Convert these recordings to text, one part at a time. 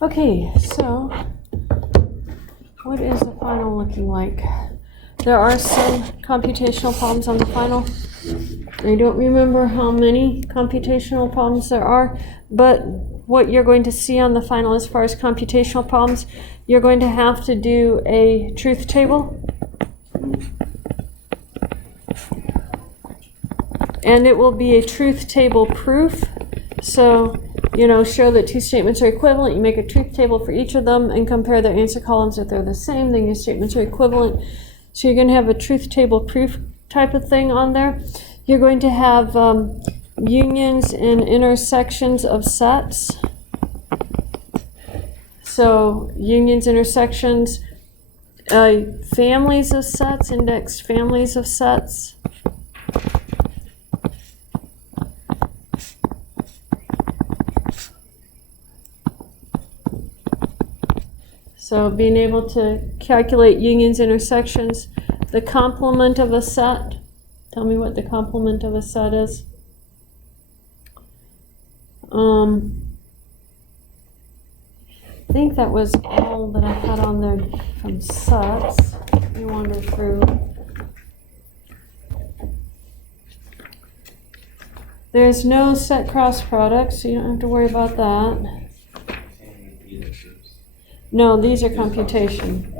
Okay, so what is the final looking like? There are some computational problems on the final. I don't remember how many computational problems there are, but what you're going to see on the final as far as computational problems, you're going to have to do a truth table. And it will be a truth table proof. So, show that two statements are equivalent. You make a truth table for each of them and compare their answer columns. If they're the same, then your statements are equivalent. So you're going to have a truth table proof type of thing on there. You're going to have unions and intersections of sets. So unions, intersections, families of sets, indexed families of sets. So being able to calculate unions, intersections, the complement of a set. Tell me what the complement of a set is. I think that was all that I had on there from sets. Let me wander through. There's no set cross product, so you don't have to worry about that. No, these are computation.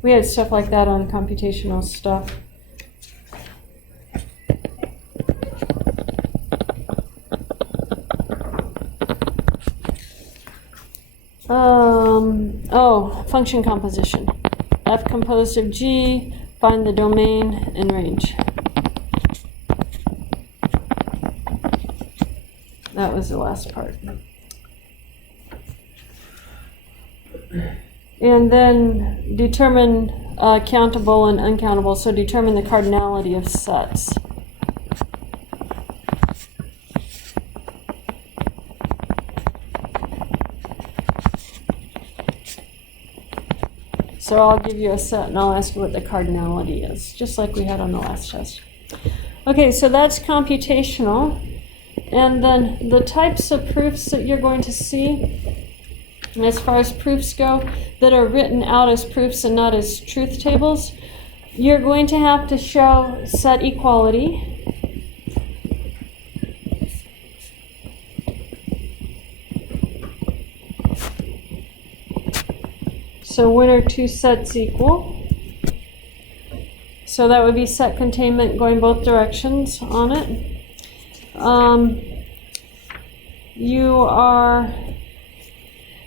We had stuff like that on computational stuff. Function composition. F composed of G, find the domain and range. That was the last part. And then determine countable and uncountable, so determine the cardinality of sets. So I'll give you a set and I'll ask you what the cardinality is, just like we had on the last test. Okay, so that's computational. And then the types of proofs that you're going to see, as far as proofs go, that are written out as proofs and not as truth tables, you're going to have to show set equality. So when are two sets equal? So that would be set containment going both directions on it.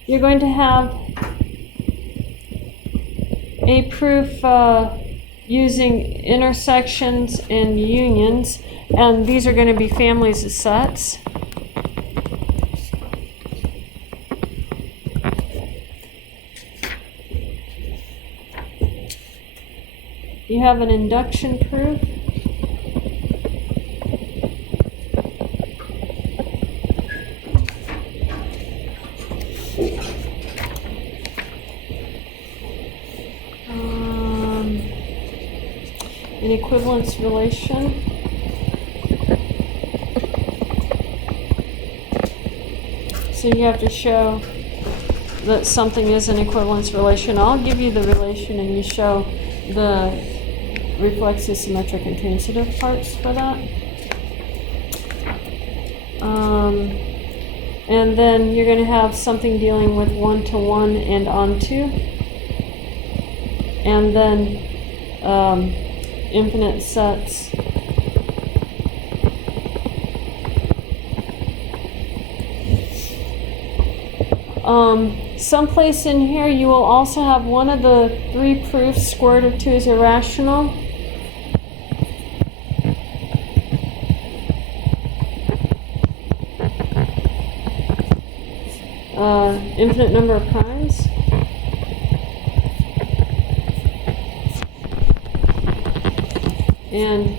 You're going to have a proof using intersections and unions, and these are going to be families of sets. You have an induction proof. An equivalence relation. So you have to show that something is an equivalence relation. I'll give you the relation and you show the reflexive, symmetric, and transitive parts for that. And then you're going to have something dealing with one-to-one and onto. And then infinite sets. Someplace in here you will also have one of the three proofs, square root of 2 is irrational. Infinite number of primes. And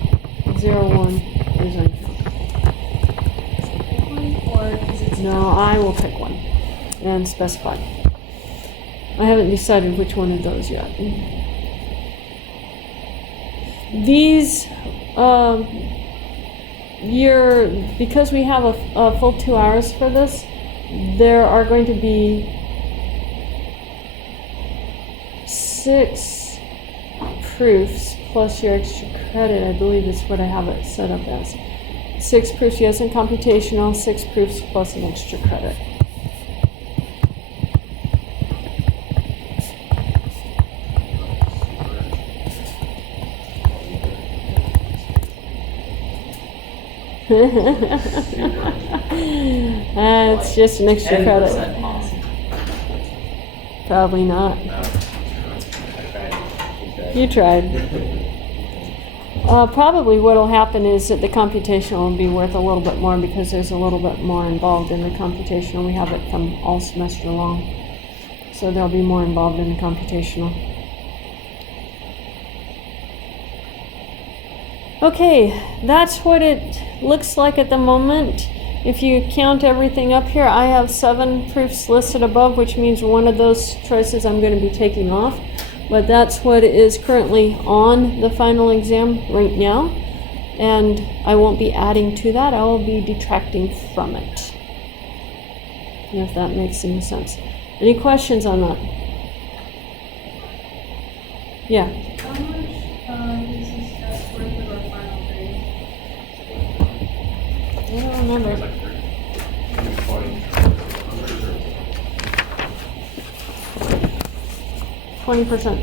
0, 1 is uncountable. No, I will pick one and specify. I haven't decided which one of those yet. These, because we have a full 2 hours for this, there are going to be 6 proofs plus your extra credit. I believe is what I have it set up as. 6 proofs, yes, in computational, 6 proofs plus an extra credit. It's just an extra 10% credit. possible. Probably not. You tried. Probably what will happen is that the computational will be worth a little bit more because there's a little bit more involved in the computational. We have it from all semester long. So there'll be more involved in the computational. Okay, that's what it looks like at the moment. If you count everything up here, I have 7 proofs listed above, which means one of those choices I'm going to be taking off. But that's what is currently on the final exam right now. And I won't be adding to that, I will be detracting from it. If that makes any sense. Any questions on that? Yeah. How much is this test worth of our final grade? I don't remember. 20%.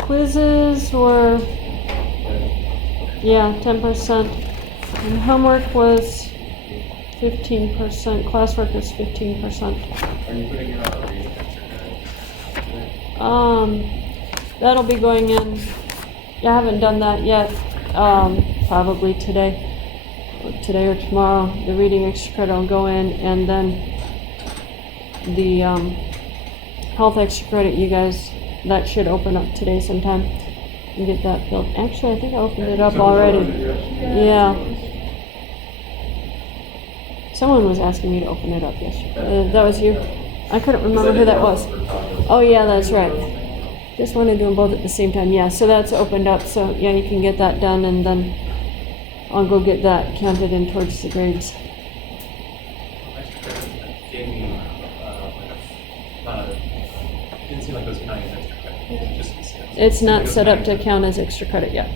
Quizzes were, yeah, 10%. And homework was 15%. Classwork was 15%. Are you putting it on a reading extra credit? That'll be going in. I haven't done that yet. Probably today or tomorrow. The reading extra credit will go in, and then the health extra credit, you guys, that should open up today sometime. And get that filled. Actually, I think I opened it up already. Yeah. Someone was asking me to open it up yesterday. That was you? I couldn't remember who that was. Oh yeah, that's right. Just want to do them both at the same time. Yeah, so that's opened up. So yeah, you can get that done, and then I'll go get that counted in towards the grades. Didn't seem like it was counting as extra credit. Just It's not set up to count as extra credit yet.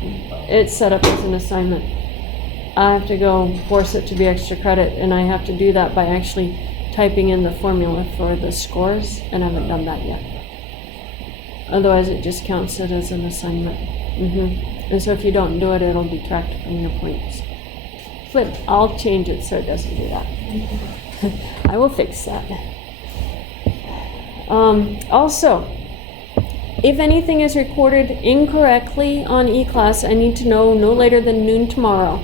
It's set up as an assignment. I have to go force it to be extra credit, and I have to do that by actually typing in the formula for the scores, and I haven't done that yet. Otherwise, it just counts it as an assignment. And so if you don't do it, it'll detract from your points. But I'll change it so it doesn't do that. I will fix that. Also, if anything is recorded incorrectly on eClass, I need to know no later than noon tomorrow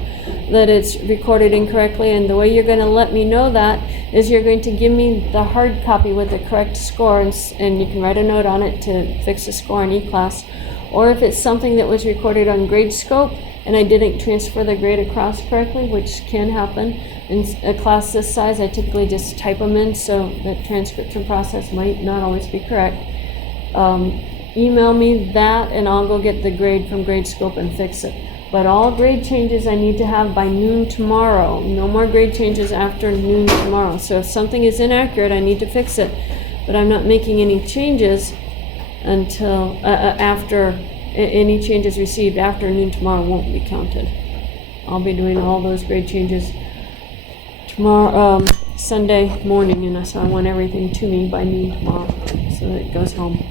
that it's recorded incorrectly, and the way you're going to let me know that is you're going to give me the hard copy with the correct score, and you can write a note on it to fix the score in eClass. Or if it's something that was recorded on GradeScope and I didn't transfer the grade across correctly, which can happen in a class this size, I typically just type them in, so the transcription process might not always be correct. Email me that and I'll go get the grade from GradeScope and fix it. But all grade changes I need to have by noon tomorrow. No more grade changes after noon tomorrow. So if something is inaccurate, I need to fix it. But I'm not making any changes until after any changes received after noon tomorrow won't be counted. I'll be doing all those grade changes tomorrow, Sunday morning, and so I want everything to me by noon tomorrow so that it goes home.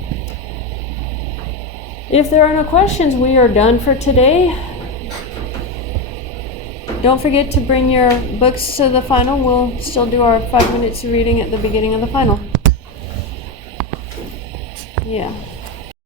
If there are no questions, we are done for today. Don't forget to bring your books to the final. We'll still do our 5 minutes of reading at the beginning of the final. Yeah.